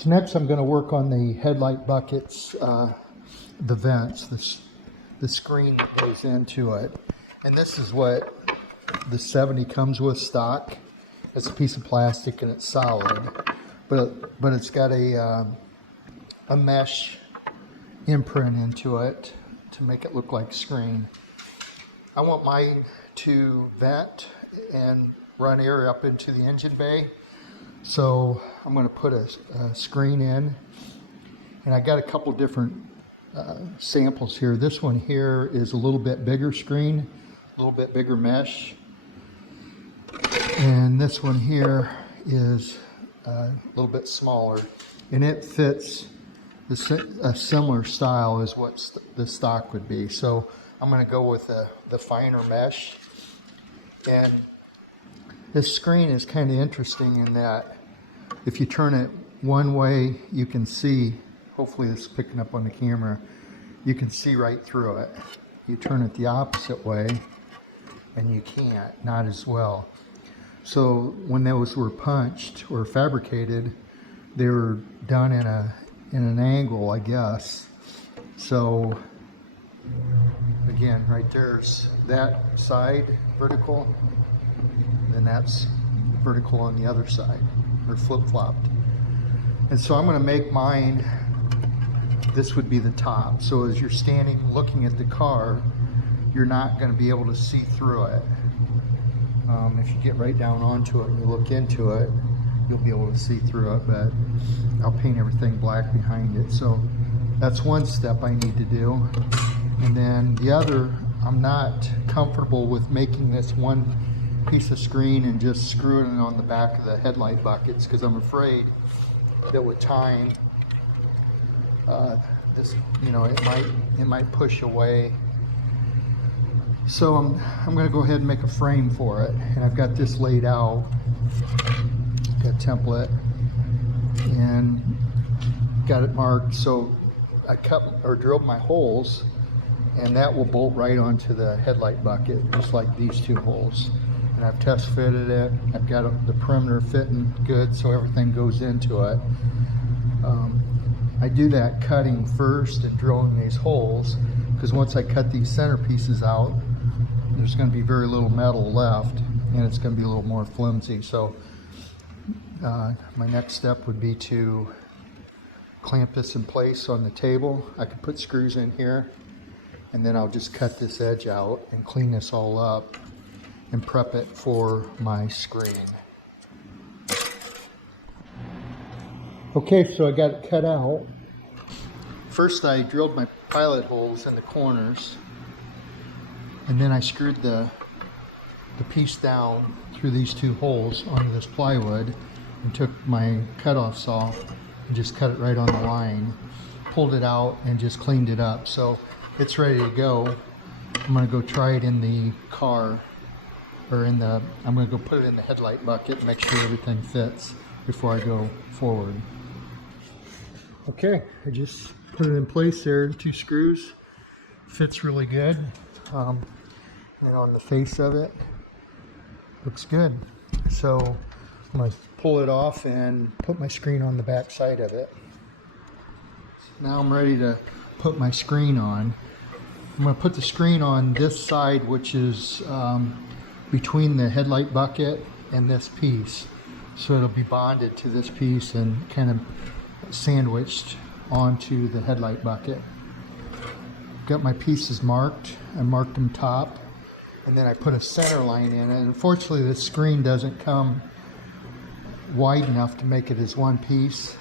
So next I'm going to work on the headlight buckets, the vents, the screen that goes into it. And this is what the 70 comes with stock. It's a piece of plastic and it's solid, but it's got a mesh imprint into it to make it look like screen. I want mine to vent and run air up into the engine bay. So I'm going to put a screen in, and I got a couple different samples here. This one here is a little bit bigger screen, a little bit bigger mesh, and this one here is a little bit smaller, and it fits a similar style as what the stock would be. So I'm going to go with the finer mesh. And this screen is kind of interesting in that if you turn it one way, you can see, hopefully this is picking up on the camera, you can see right through it. You turn it the opposite way and you can't, not as well. So when those were punched or fabricated, they were done in an angle, I guess. So again, right there's that side vertical, and then that's vertical on the other side, or flip-flopped. And so I'm going to make mine, this would be the top. So as you're standing looking at the car, you're not going to be able to see through it. If you get right down onto it and you look into it, you'll be able to see through it, but I'll paint everything black behind it. So that's one step I need to do. And then the other, I'm not comfortable with making this one piece of screen and just screwing it on the back of the headlight buckets, because I'm afraid that with time, this, you know, it might push away. So I'm going to go ahead and make a frame for it, and I've got this laid out, got a template, and got it marked. So I cut or drilled my holes, and that will bolt right onto the headlight bucket, just like these two holes. And I've test fitted it. I've got the perimeter fitting good, so everything goes into it. I do that cutting first and drilling these holes, because once I cut these center pieces out, there's going to be very little metal left, and it's going to be a little more flimsy. So my next step would be to clamp this in place on the table. I could put screws in here, and then I'll just cut this edge out and clean this all up and prep it for my screen. Okay, so I got it cut out. First I drilled my pilot holes in the corners, and then I screwed the piece down through these two holes onto this plywood, and took my cutoff saw and just cut it right on the line, pulled it out and just cleaned it up. So it's ready to go. I'm going to go try it in the car, or I'm going to go put it in the headlight bucket and make sure everything fits before I go forward. Okay, I just put it in place there, 2 screws. Fits really good. And on the face of it, looks good. So I'm going to pull it off and put my screen on the back side of it. Now I'm ready to put my screen on. I'm going to put the screen on this side, which is between the headlight bucket and this piece. So it'll be bonded to this piece and kind of sandwiched onto the headlight bucket. Got my pieces marked. I marked them top, and then I put a center line in it. And unfortunately, this screen doesn't come wide enough to make it as one piece.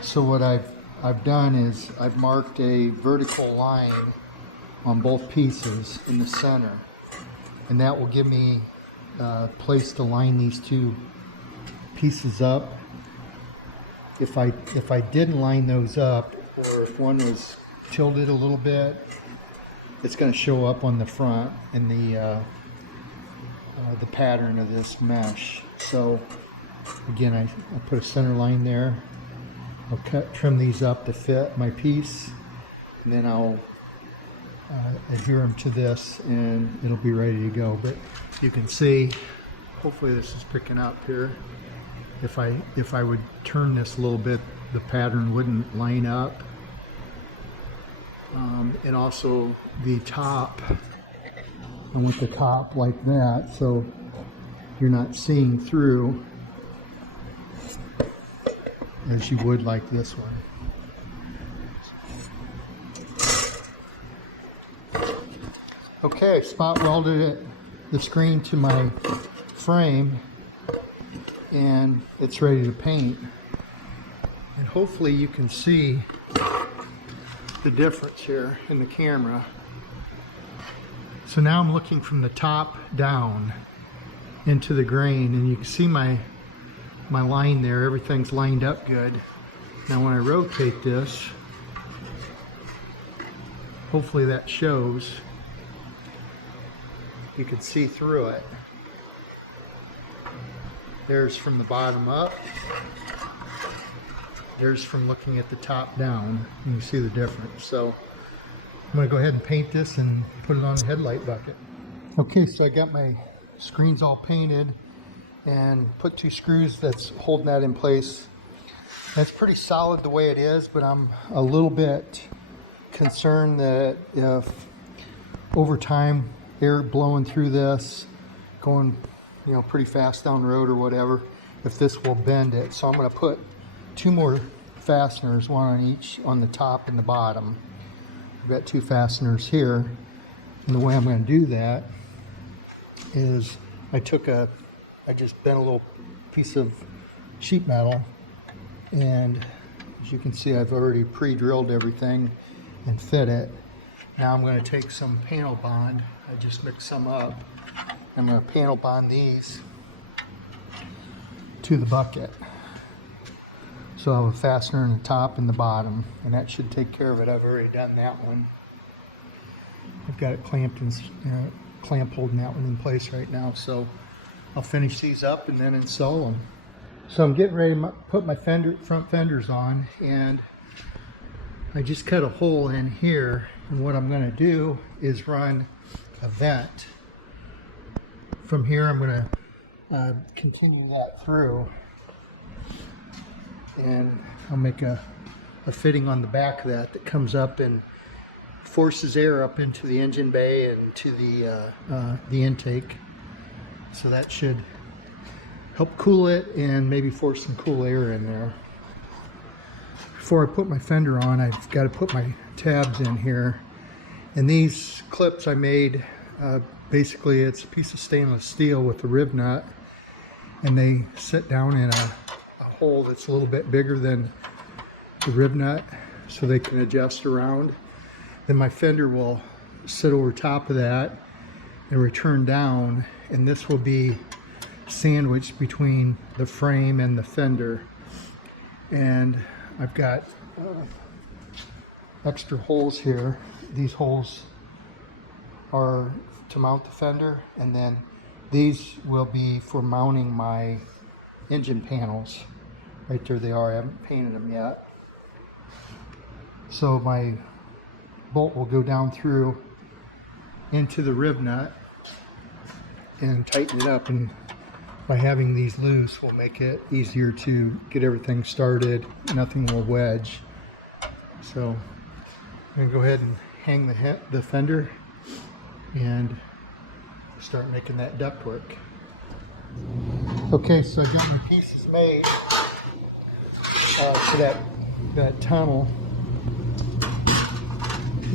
So what I've done is I've marked a vertical line on both pieces in the center, and that will give me a place to line these two pieces up. If I didn't line those up, or if one was tilted a little bit, it's going to show up on the front in the pattern of this mesh. So again, I put a center line there. I'll trim these up to fit my piece, and then I'll adhere them to this, and it'll be ready to go. But you can see, hopefully this is picking up here. If I would turn this a little bit, the pattern wouldn't line up. And also the top, I want the top like that so you're not seeing through as you would like this one. Okay, spot welded the screen to my frame and it's ready to paint. And hopefully you can see the difference here in the camera. So now I'm looking from the top down into the grain, and you can see my line there. Everything's lined up good. Now when I rotate this, hopefully that shows. You can see through it. There's from the bottom up. There's from looking at the top down, and you see the difference. So I'm going to go ahead and paint this and put it on the headlight bucket. Okay, so I got my screens all painted and put 2 screws that's holding that in place. That's pretty solid the way it is, but I'm a little bit concerned that if over time air blowing through this, going pretty fast down the road or whatever, if this will bend it. So I'm going to put 2 more fasteners, one on each, on the top and the bottom. I've got 2 fasteners here, and the way I'm going to do that is I just bent a little piece of sheet metal, and as you can see I've already pre-drilled everything and fit it. Now I'm going to take some panel bond. I just mixed some up. I'm going to panel bond these to the bucket. So I have a fastener in the top and the bottom, and that should take care of it. I've already done that one. I've got it clamped and clamp holding that one in place right now. So I'll finish these up and then install them. So I'm getting ready to put my front fenders on, and I just cut a hole in here. And what I'm going to do is run a vent. From here I'm going to continue that through. And I'll make a fitting on the back of that comes up and forces air up into the engine bay and to the intake. So that should help cool it and maybe force some cool air in there. Before I put my fender on, I've got to put my tabs in here. And these clips I made, basically it's a piece of stainless steel with a rib nut, and they sit down in a hole that's a little bit bigger than the rib nut so they can adjust around. Then my fender will sit over top of that and return down, and this will be sandwiched between the frame and the fender. And I've got extra holes here. These holes are to mount the fender, and then these will be for mounting my engine panels. Right there they are. I haven't painted them yet. So my bolt will go down through into the rib nut and tighten it up, and by having these loose will make it easier to get everything started. Nothing will wedge. So I'm going to go ahead and hang the fender and start making that ductwork. Okay, so I got my pieces made to that tunnel,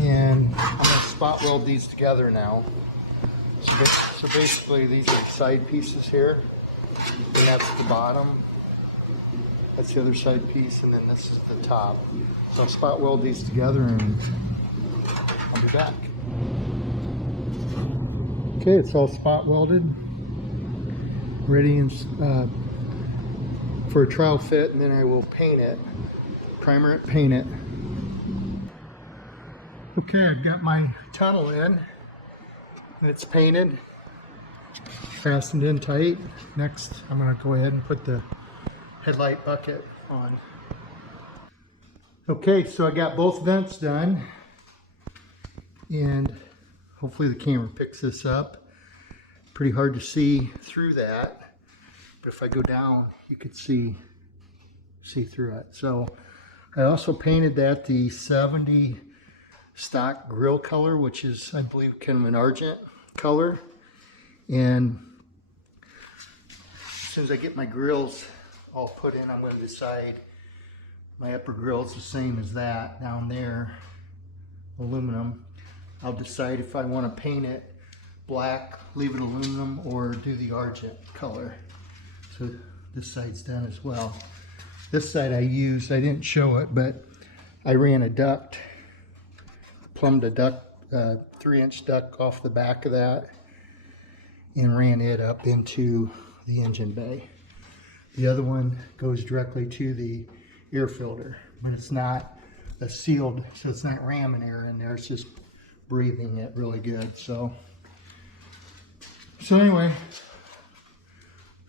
and I'm going to spot weld these together now. So basically these are the side pieces here, and that's the bottom, that's the other side piece, and then this is the top. So I'll spot weld these together and I'll be back. Okay, it's all spot welded, ready for a trial fit, and then I will paint it, primer it, paint it. Okay, I've got my tunnel in, and it's painted, fastened in tight. Next, I'm going to go ahead and put the headlight bucket on. Okay, so I got both vents done, and hopefully the camera picks this up. Pretty hard to see through that, but if I go down, you could see see through it. So I also painted that the 70 stock grill color, which is, I believe, kind of an argent color. And as soon as I get my grills all put in, I'm going to decide. My upper grill is the same as that down there, aluminum. I'll decide if I want to paint it black, leave it aluminum, or do the argent color. So this side's done as well. This side I didn't show it, but I ran a duct, plumbed a duct, 3-inch duct off the back of that, and ran it up into the engine bay. The other one goes directly to the air filter, but it's not a sealed, so it's not ramming air in there, it's just breathing it really good. So anyway,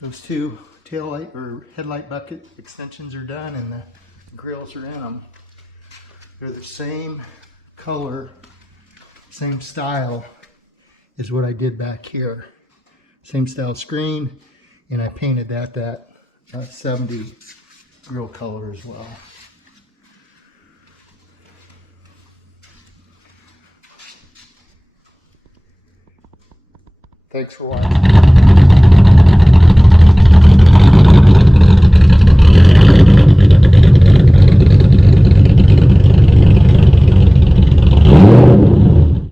those two tail light or headlight bucket extensions are done, and the grills are in them. They're the same color, same style as what I did back here. Same style screen, and I painted that 70 grill color as well. Thanks for watching.